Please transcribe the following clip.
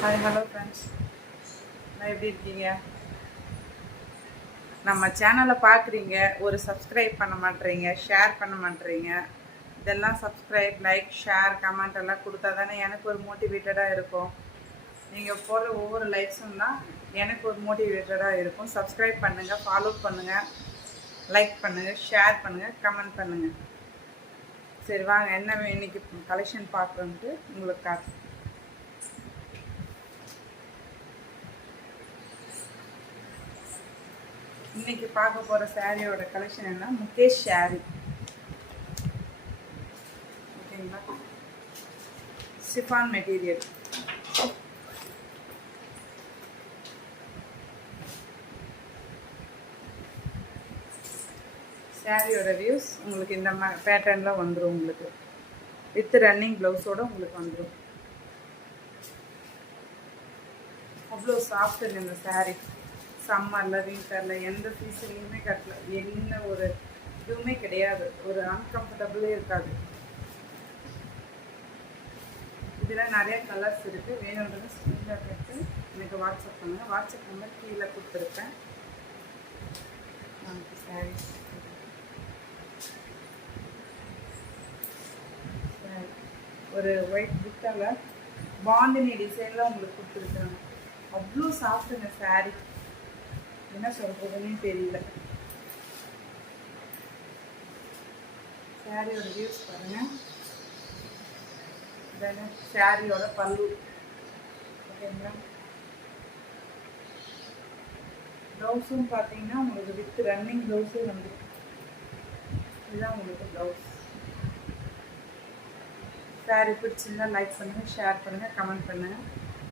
Hi hello friends, நான் எப்படி இருக்கீங்க? நம்ம சேனலை பார்க்குறீங்க, ஒரு சப்ஸ்கிரைப் பண்ண மாட்டேறீங்க, ஷேர் பண்ண மாட்டேறீங்க. இதெல்லாம் சப்ஸ்கிரைப், லைக், ஷேர், கமெண்ட் எல்லாம் கொடுத்தா தானே எனக்கு ஒரு மோட்டிவேட்டடாக இருக்கும். நீங்கள் போகிற ஒவ்வொரு லைக்ஸும் தான் எனக்கு ஒரு மோட்டிவேட்டடாக இருக்கும். சப்ஸ்கிரைப் பண்ணுங்கள், ஃபாலோ பண்ணுங்கள், லைக் பண்ணுங்கள், ஷேர் பண்ணுங்கள், கமெண்ட் பண்ணுங்கள். சரி வாங்க, என்ன இன்னைக்கு கலெக்ஷன் பார்க்குறோன்ட்டு உங்களுக்கு காட்டு. இன்னைக்கு பார்க்க போகிற சாரியோட கலெக்ஷன் என்ன, முகேஷ் சாரி. ஓகேங்களா, சிஃபான் மெட்டீரியல். சாரியோட வியூஸ் உங்களுக்கு இந்த பேட்டர்னில் வந்துடும். உங்களுக்கு வித் ரன்னிங் ப்ளவுஸோடு உங்களுக்கு வந்துடும். அவ்வளோ சாஃப்ட்டுங்க இந்த சாரீ. சம்மரில், வின்டரில், எந்த சீசன்லையுமே கட்டல. என்ன ஒரு இதுவுமே கிடையாது, ஒரு அன்கம்ஃபர்டபுளே இருக்காது. இதில் நிறைய கலர்ஸ் இருக்குது. வேணுன்றது ஸ்க்ரீன்ஷாட் எடுத்து எனக்கு வாட்ஸ்அப் பண்ணுங்கள். வாட்ஸ்அப் நம்பர் கீழே கொடுத்துருக்கேன். நமக்கு சாரீஸ் ஒரு ஒயிட் புட்டால பாந்தினி டிசைனில் உங்களுக்கு கொடுத்துருக்காங்க. அவ்வளோ சாஃப்ட்டுங்க சாரீ, என்ன சொல்கிறதுன்னு தெரியல. சாரியோட வியூஸ் பாருங்கள். தென் சாரியோட பல்லு. ஓகேங்களா, ப்ளவுஸும் பார்த்தீங்கன்னா உங்களுக்கு வித் ரன்னிங் ப்ளவுஸும் வந்து இதுதான் உங்களுக்கு ப்ளவுஸ். சாரி பிடிச்சிருந்தா லைக் பண்ணுங்கள், ஷேர் பண்ணுங்கள், கமெண்ட் பண்ணுங்கள்.